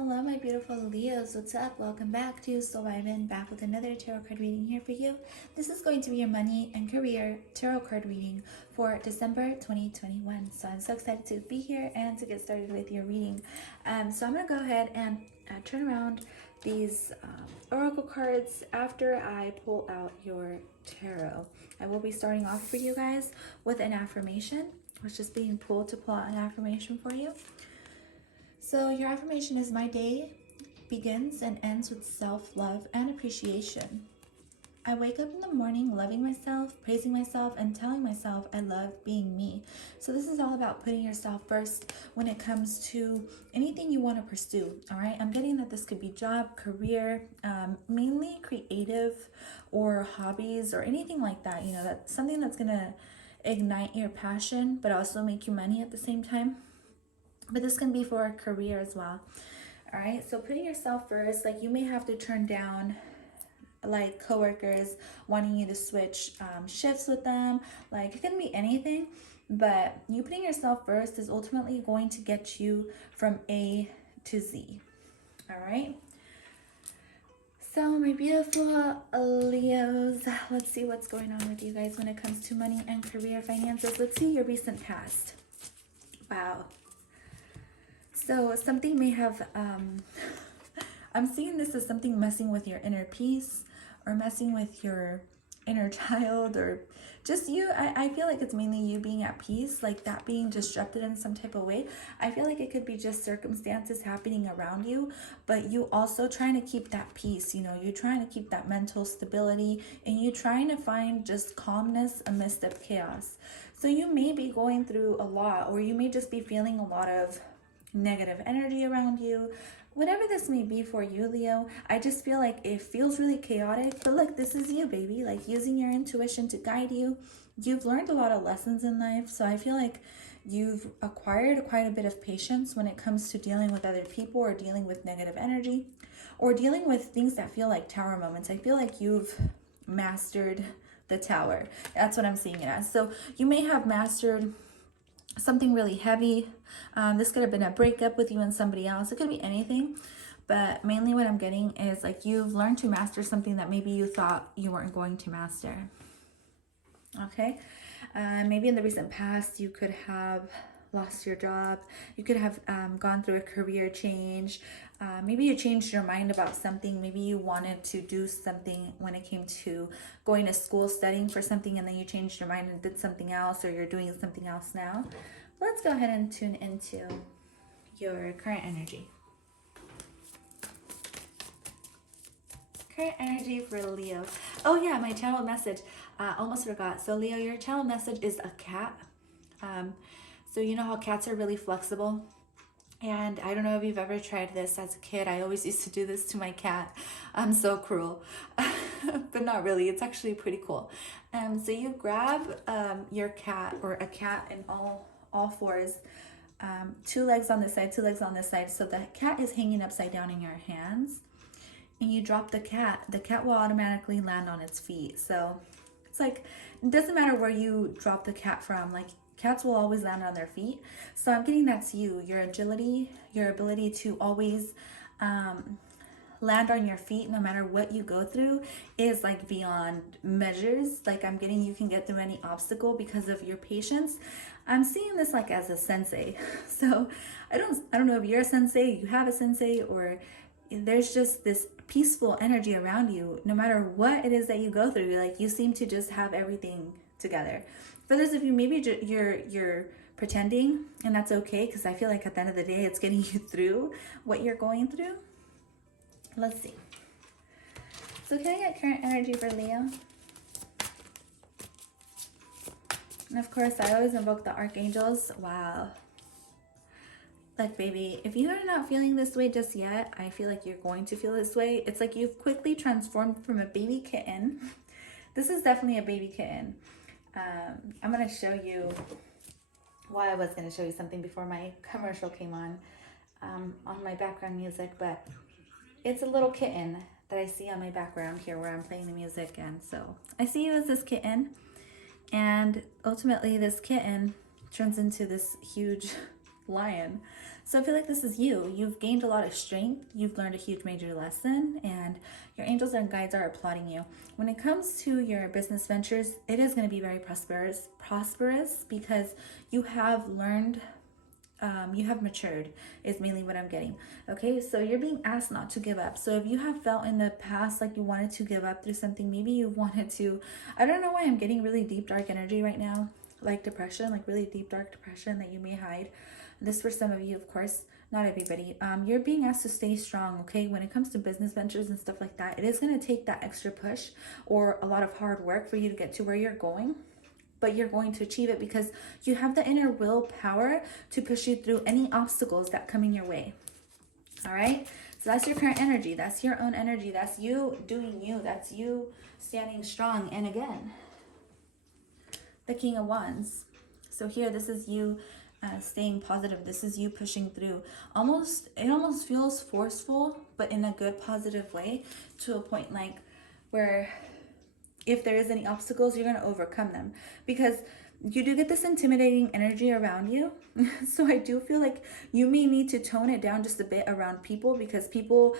Hello, my beautiful Leos. What's up? Welcome back to 𝒸𝓏𝓎, back with another tarot card reading here for you. This is going to be your money and career tarot card reading for December 2021. So I'm so excited to be here and to get started with your reading. So I'm going to go ahead and turn around these oracle cards after I pull out your tarot. I will be starting off for you guys with an affirmation, which is being pulled to pull out an affirmation for you. So your affirmation is, my day begins and ends with self-love and appreciation. I wake up in the morning loving myself, praising myself, and telling myself I love being me. So this is all about putting yourself first when it comes to anything you want to pursue, all right? I'm getting that this could be job, career, mainly creative or hobbies or anything like that. You know, that's something that's going to ignite your passion, but also make you money at the same time. But this can be for a career as well. All right, so putting yourself first, like you may have to turn down like coworkers wanting you to switch shifts with them. Like it can be anything, but you putting yourself first is ultimately going to get you from A to Z. All right. So my beautiful Leos, let's see what's going on with you guys when it comes to money and career finances. Let's see your recent past. Wow. So something may have, I'm seeing this as something messing with your inner peace or messing with your inner child, or just you. I feel like it's mainly you being at peace, like that being disrupted in some type of way. I feel like it could be just circumstances happening around you, but you also trying to keep that peace, you know, you're trying to keep that mental stability and you trying to find just calmness amidst of chaos. So you may be going through a lot, or you may just be feeling a lot of negative energy around you. Whatever this may be for you, Leo, I just feel like it feels really chaotic, but look, this is you, baby, like using your intuition to guide you. You've learned a lot of lessons in life, so I feel like you've acquired quite a bit of patience when it comes to dealing with other people or dealing with negative energy or dealing with things that feel like tower moments. I feel like you've mastered the tower. That's what I'm seeing it as. So you may have mastered something really heavy. This could have been a breakup with you and somebody else. It could be anything, but mainly what I'm getting is like you've learned to master something that maybe you thought you weren't going to master. Okay, maybe in the recent past you could have lost your job. You could have gone through a career change. Maybe you changed your mind about something. Maybe you wanted to do something when it came to going to school, studying for something, and then you changed your mind and did something else, or you're doing something else now. Let's go ahead and tune into your current energy. Current energy for Leo. Oh yeah, my channel message. Almost forgot. So Leo, your channel message is a cat. So you know how cats are really flexible? And I don't know if you've ever tried this as a kid. I always used to do this to my cat. I'm so cruel, but not really. It's actually pretty cool. So you grab your cat, or a cat in all fours, 2 legs on this side, 2 legs on this side. So the cat is hanging upside down in your hands, and you drop the cat will automatically land on its feet. So it's like, it doesn't matter where you drop the cat from, like cats will always land on their feet. So I'm getting that's you, your agility, your ability to always land on your feet no matter what you go through is like beyond measures. Like I'm getting you can get through any obstacle because of your patience. I'm seeing this like as a sensei. So I don't know if you're a sensei, you have a sensei, or there's just this peaceful energy around you no matter what it is that you go through. Like you seem to just have everything together. For those of you, maybe you're pretending, and that's okay, because I feel like at the end of the day it's getting you through what you're going through. Let's see. So can I get current energy for Leo? And of course, I always invoke the archangels. Wow. Like, baby, if you are not feeling this way just yet, I feel like you're going to feel this way. It's like you've quickly transformed from a baby kitten. This is definitely a baby kitten. I'm going to show you why. I was going to show you something before my commercial came on my background music, but it's a little kitten that I see on my background here where I'm playing the music. And so I see you as this kitten, and ultimately this kitten turns into this huge Lion. So I feel like this is you. You've gained a lot of strength. You've learned a huge major lesson, and your angels and guides are applauding you. When it comes to your business ventures, it is going to be very prosperous because you have learned, you have matured is mainly what I'm getting. Okay, so you're being asked not to give up. So if you have felt in the past like you wanted to give up through something, maybe you wanted to, I don't know why I'm getting really deep dark energy right now, like depression, like really deep dark depression that you may hide. This for some of you, of course, not everybody. You're being asked to stay strong, okay? When it comes to business ventures and stuff like that, it is going to take that extra push or a lot of hard work for you to get to where you're going. But you're going to achieve it because you have the inner willpower to push you through any obstacles that come in your way. All right? So that's your current energy. That's your own energy. That's you doing you. That's you standing strong. And again, the King of Wands. So here, this is you staying positive. This is you pushing through. It almost feels forceful, but in a good, positive way, to a point like where if there is any obstacles, you're going to overcome them, because you do get this intimidating energy around you. So I do feel like you may need to tone it down just a bit around people, because people,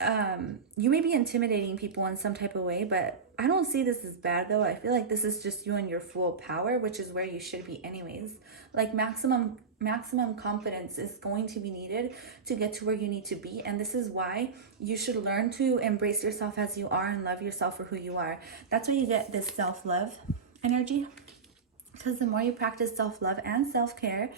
you may be intimidating people in some type of way, but I don't see this as bad though. I feel like this is just you in your full power, which is where you should be anyways. Like maximum confidence is going to be needed to get to where you need to be. And this is why you should learn to embrace yourself as you are and love yourself for who you are. That's why you get this self-love energy, because the more you practice self-love and self-care,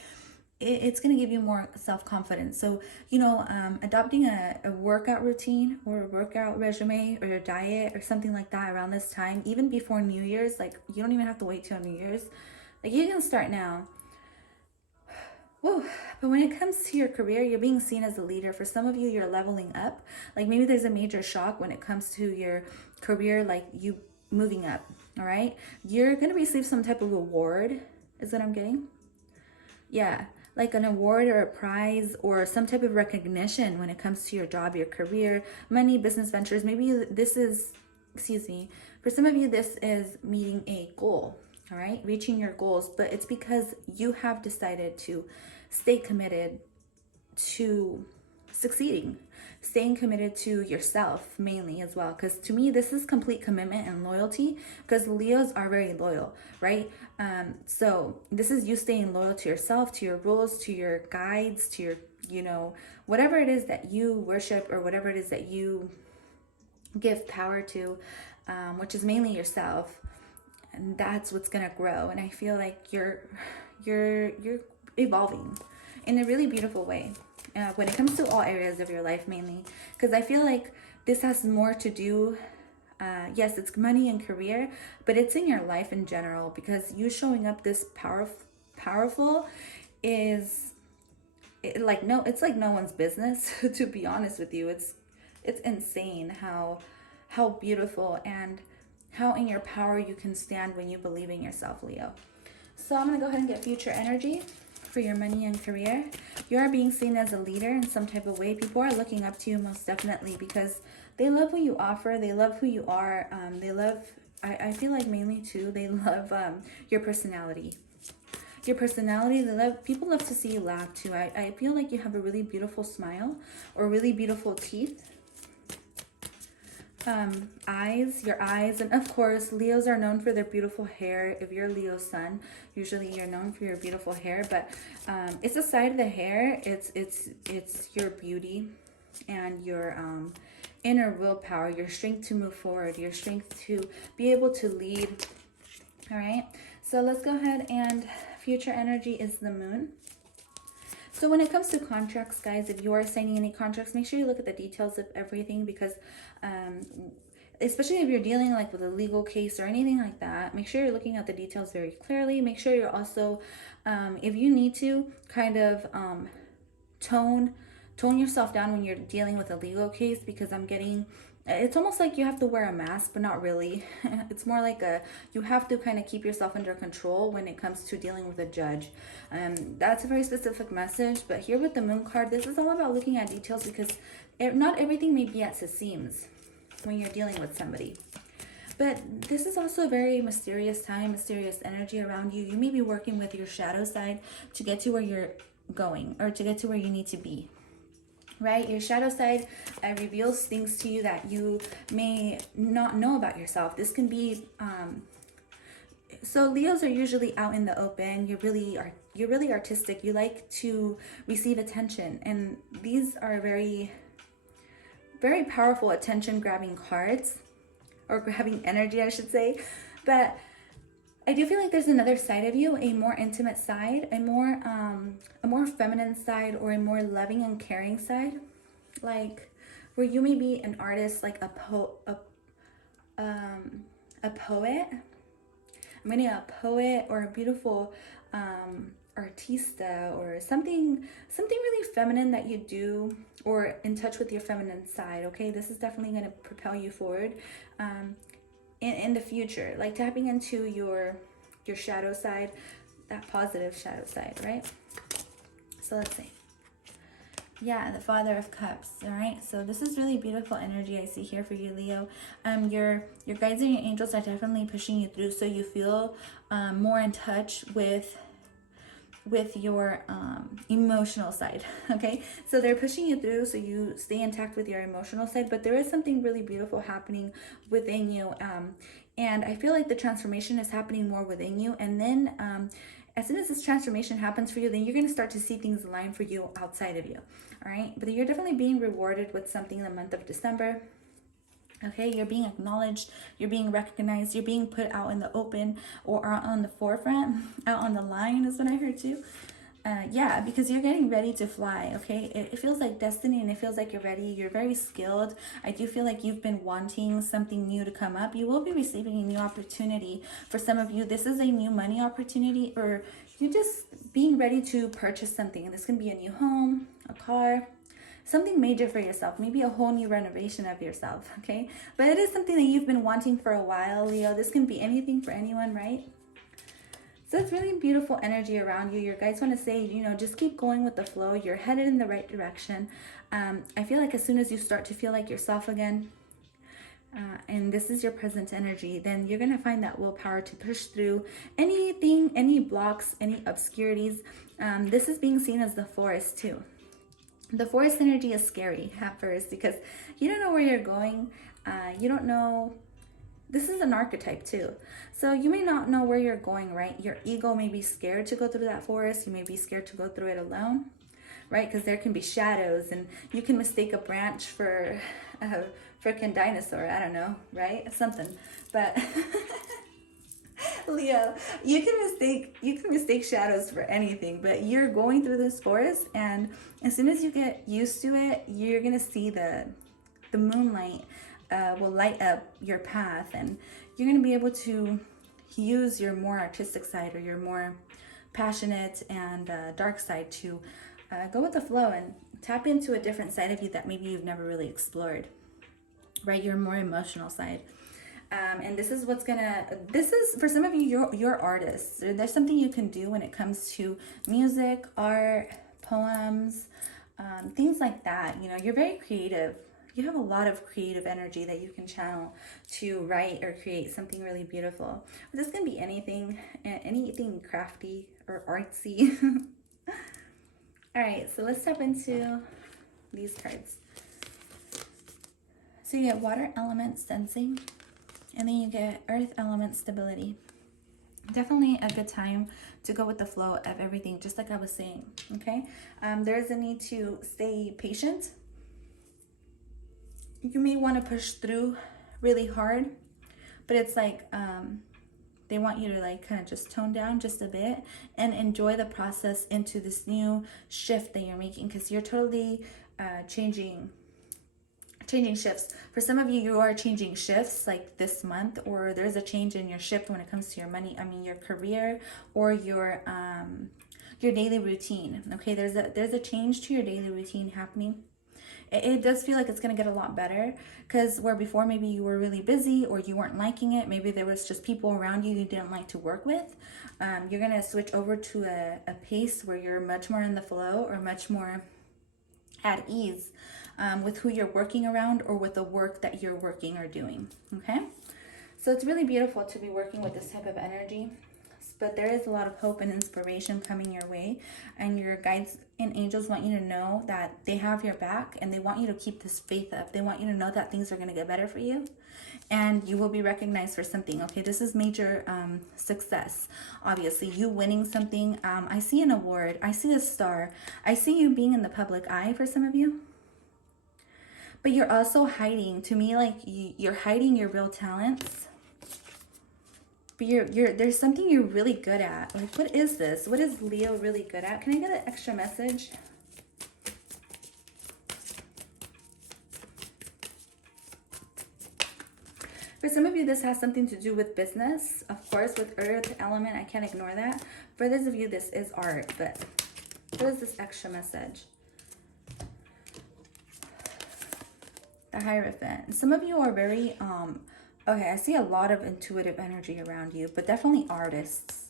it's going to give you more self-confidence. So, you know, adopting a workout routine or a workout regimen or a diet or something like that around this time, even before New Year's, like you don't even have to wait till New Year's. Like you can start now. Whoa. But when it comes to your career, you're being seen as a leader. For some of you, you're leveling up. Like maybe there's a major shock when it comes to your career, like you moving up. All right. You're going to receive some type of award, is what I'm getting. Yeah. Like an award or a prize or some type of recognition when it comes to your job, your career, money, business ventures. Maybe this is, for some of you, this is meeting a goal, all right? Reaching your goals, but it's because you have decided to stay committed to succeeding, staying committed to yourself mainly as well. Because to me, this is complete commitment and loyalty, because Leos are very loyal, right? So this is you staying loyal to yourself, to your rules, to your guides, to your, you know, whatever it is that you worship or whatever it is that you give power to, which is mainly yourself. And that's what's going to grow. And I feel like you're evolving in a really beautiful way. When it comes to all areas of your life mainly, because I feel like this has more to do, yes, it's money and career, but it's in your life in general, because you showing up this powerful is it's like no one's business. To be honest with you, it's insane how beautiful and how in your power you can stand when you believe in yourself, Leo. So I'm going to go ahead and get future energy for your money and career. You are being seen as a leader in some type of way. People are looking up to you most definitely, because they love what you offer. They love who you are. They love, I feel like mainly too, they love your personality. Your personality, people love to see you laugh too. I feel like you have a really beautiful smile or really beautiful teeth. Your eyes, and of course Leos are known for their beautiful hair. If you're Leo's sun, usually you're known for your beautiful hair, but it's the side of the hair, it's your beauty and your inner willpower, your strength to move forward, your strength to be able to lead. All right, so let's go ahead, and future energy is the moon. So when it comes to contracts, guys, if you are signing any contracts, make sure you look at the details of everything, because especially if you're dealing like with a legal case or anything like that, make sure you're looking at the details very clearly. Make sure you're also, if you need to, kind of tone yourself down when you're dealing with a legal case, because I'm getting, it's almost like you have to wear a mask, but not really. It's more like you have to kind of keep yourself under control when it comes to dealing with a judge. That's a very specific message. But here with the moon card, this is all about looking at details, because not everything may be as it seems when you're dealing with somebody. But this is also a very mysterious time, mysterious energy around you. You may be working with your shadow side to get to where going, or to get to where you need to be, right? Your shadow side reveals things to you that you may not know about yourself. This can be, so Leos are usually out in the open. You're really artistic. You like to receive attention, and these are very, very powerful attention grabbing cards, or grabbing energy, I should say. But I do feel like there's another side of you, a more intimate side, a more feminine side, or a more loving and caring side, like where you may be an artist, like a poet. I'm getting a poet, or a beautiful artista, or something really feminine that you do, or in touch with your feminine side. Okay, this is definitely going to propel you forward in the future, like tapping into your shadow side, that positive shadow side, right? So let's see. Yeah, the Father of Cups. All right, so this is really beautiful energy I see here for you, Leo. Your guides and your angels are definitely pushing you through, so you feel more in touch with your emotional side. Okay, so they're pushing you through, so you stay intact with your emotional side, but there is something really beautiful happening within you, and I feel like the transformation is happening more within you, and then as soon as this transformation happens for you, then you're going to start to see things align for you outside of you. All right, but you're definitely being rewarded with something in the month of December. Okay, you're being acknowledged, you're being recognized, you're being put out in the open, or out on the forefront, out on the line is what I heard too. Yeah, because you're getting ready to fly. Okay, it feels like destiny, and it feels like you're ready. You're very skilled. I do feel like you've been wanting something new to come up. You will be receiving a new opportunity. For some of you, this is a new money opportunity, or you're just being ready to purchase something. This can be a new home, a car, something major for yourself, maybe a whole new renovation of yourself. Okay, but it is something that you've been wanting for a while, Leo. This can be anything for anyone, right? So it's really beautiful energy around you. Your guides want to say, you know, just keep going with the flow. You're headed in the right direction. I feel like as soon as you start to feel like yourself again, and this is your present energy, then you're going to find that willpower to push through anything, any blocks, any obscurities. This is being seen as the forest too. The forest energy is scary at first because you don't know where you're going. You don't know. This is an archetype too. So you may not know where you're going, right? Your ego may be scared to go through that forest. You may be scared to go through it alone, right? Because there can be shadows, and you can mistake a branch for a freaking dinosaur. I don't know, right? Something. But Leo, you can mistake shadows for anything, but you're going through this forest, and as soon as you get used to it, you're gonna see the moonlight will light up your path, and you're going to be able to use your more artistic side, or your more passionate and dark side, to go with the flow and tap into a different side of you that maybe you've never really explored, right? Your more emotional side. And this is this is for some of you, you're artists. There's something you can do when it comes to music, art, poems, things like that. You know, you're very creative. You have a lot of creative energy that you can channel to write or create something really beautiful. But this can be anything crafty or artsy. All right, so let's step into these cards. So you get water element sensing, and then you get earth element stability. Definitely a good time to go with the flow of everything, just like I was saying, okay? There's a need to stay patient. You may want to push through really hard, but it's like they want you to like kind of just tone down just a bit and enjoy the process into this new shift that you're making, because you're totally changing shifts. For some of you, you are changing shifts like this month, or there's a change in your shift when it comes to your money. I mean, your career or your daily routine. Okay, there's a change to your daily routine happening. It does feel like it's going to get a lot better, because where before maybe you were really busy or you weren't liking it, maybe there was just people around you didn't like to work with, you're going to switch over to a pace where you're much more in the flow, or much more at ease with who you're working around, or with the work that you're working or doing, okay? So it's really beautiful to be working with this type of energy, but there is a lot of hope and inspiration coming your way, and your guides and angels want you to know that they have your back, and they want you to keep this faith up. They want you to know that things are going to get better for you, and you will be recognized for something. Okay, this is major success. Obviously, you winning something. I see an award. I see a star. I see you being in the public eye for some of you. But you're also hiding. To me, like you're hiding your real talents. But there's something you're really good at. Like, what is this? What is Leo really good at? Can I get an extra message? For some of you, this has something to do with business. Of course, with earth element, I can't ignore that. For those of you, this is art. But what is this extra message? The Hierophant. Some of you are very, okay, I see a lot of intuitive energy around you, but definitely artists,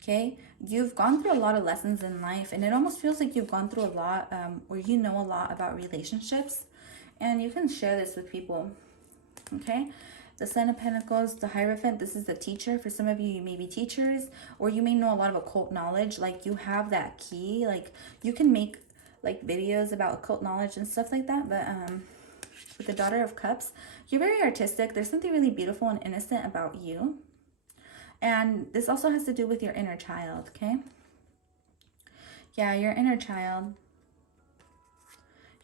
okay? You've gone through a lot of lessons in life, and it almost feels like you've gone through a lot, where you know a lot about relationships, and you can share this with people, okay? The Ten of Pentacles, the Hierophant, this is the teacher. For some of you, you may be teachers, or you may know a lot of occult knowledge. Like, you have that key. Like, you can make, like, videos about occult knowledge and stuff like that, but, with the Daughter of Cups, you're very artistic. There's something really beautiful and innocent about you. And this also has to do with your inner child, okay? Yeah, your inner child.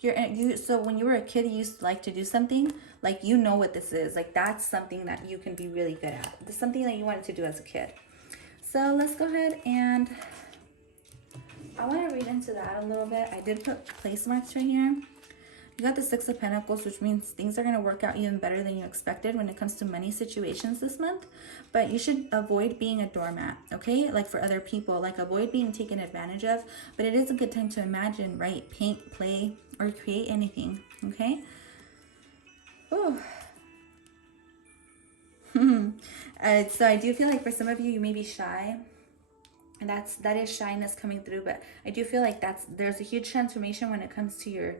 So when you were a kid, you used to like to do something, like, you know what this is. Like, that's something that you can be really good at. It's something that you wanted to do as a kid. So let's go ahead and I want to read into that a little bit. I did put place marks right here. You got the Six of Pentacles, which means things are going to work out even better than you expected when it comes to money situations this month. But you should avoid being a doormat, okay? Like, for other people, like, avoid being taken advantage of. But it is a good time to imagine, write, paint, play, or create anything, okay? Oh. So I do feel like for some of you, you may be shy. And that is shyness coming through. But I do feel like there's a huge transformation when it comes to you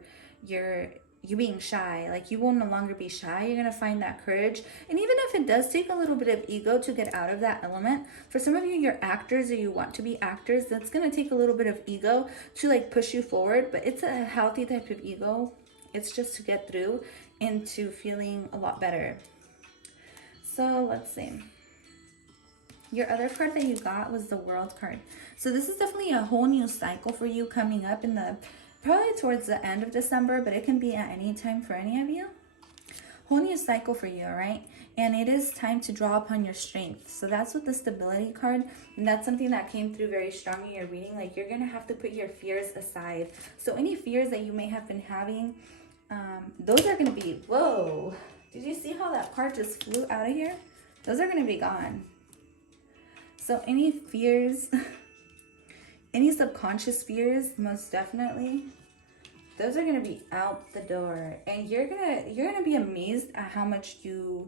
being shy. Like, you will no longer be shy. You're gonna find that courage, and even if it does take a little bit of ego to get out of that element, for some of you, you're actors or you want to be actors, that's gonna take a little bit of ego to, like, push you forward. But it's a healthy type of ego. It's just to get through into feeling a lot better. So let's see. Your other card that you got was the World card. So this is definitely a whole new cycle for you coming up in the probably towards the end of December, but it can be at any time for any of you. Whole new cycle for you, all right? And it is time to draw upon your strength. So that's with the Stability card. And that's something that came through very strong in your reading. Like, you're going to have to put your fears aside. So any fears that you may have been having, those are going to be, whoa. Did you see how that card just flew out of here? Those are going to be gone. So any fears... any subconscious fears, most definitely, those are gonna be out the door, and you're gonna be amazed at how much you're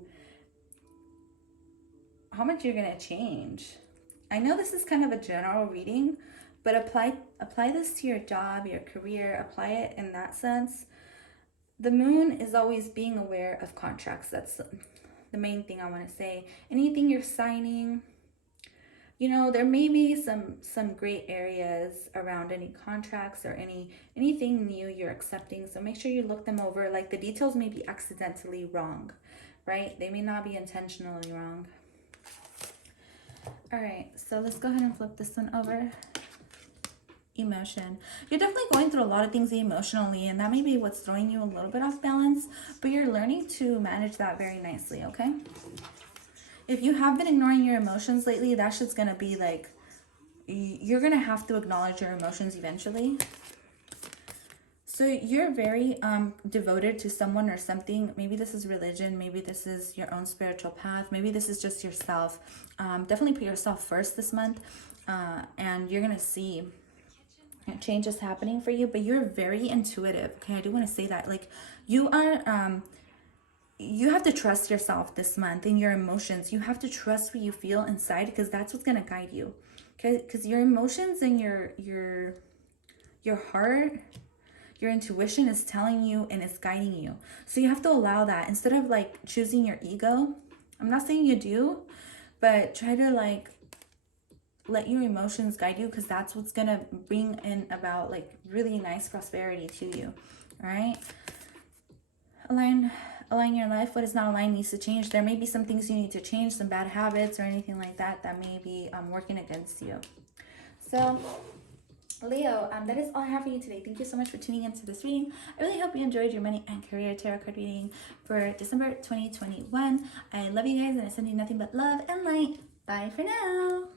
gonna change. I know this is kind of a general reading, but apply this to your job, your career. Apply it in that sense. The moon is always being aware of contracts. That's the main thing I want to say. Anything you're signing. You know, there may be some gray areas around any contracts or anything new you're accepting. So make sure you look them over. Like, the details may be accidentally wrong, right? They may not be intentionally wrong. All right, so let's go ahead and flip this one over. Emotion. You're definitely going through a lot of things emotionally, and that may be what's throwing you a little bit off balance, but you're learning to manage that very nicely, okay? If you have been ignoring your emotions lately, that shit's gonna be like, you're gonna have to acknowledge your emotions eventually. So you're very devoted to someone or something. Maybe this is religion. Maybe this is your own spiritual path. Maybe this is just yourself. Definitely put yourself first this month, and you're gonna see changes happening for you. But you're very intuitive. Okay, I do want to say that. Like, you are. You have to trust yourself this month in your emotions. You have to trust what you feel inside, because that's what's going to guide you. Okay? Because your emotions and your heart, your intuition is telling you and it's guiding you. So you have to allow that instead of, like, choosing your ego. I'm not saying you do, but try to, like, let your emotions guide you, because that's what's gonna bring in about like really nice prosperity to you. All right, align your life. What is not aligned needs to change. There may be some things you need to change, some bad habits or anything like that that may be working against you. So Leo, that is all I have for you today. Thank you so much for tuning into this reading. I really hope you enjoyed your money and career tarot card reading for December 2021. I love you guys, and I send you nothing but love and light. Bye for now.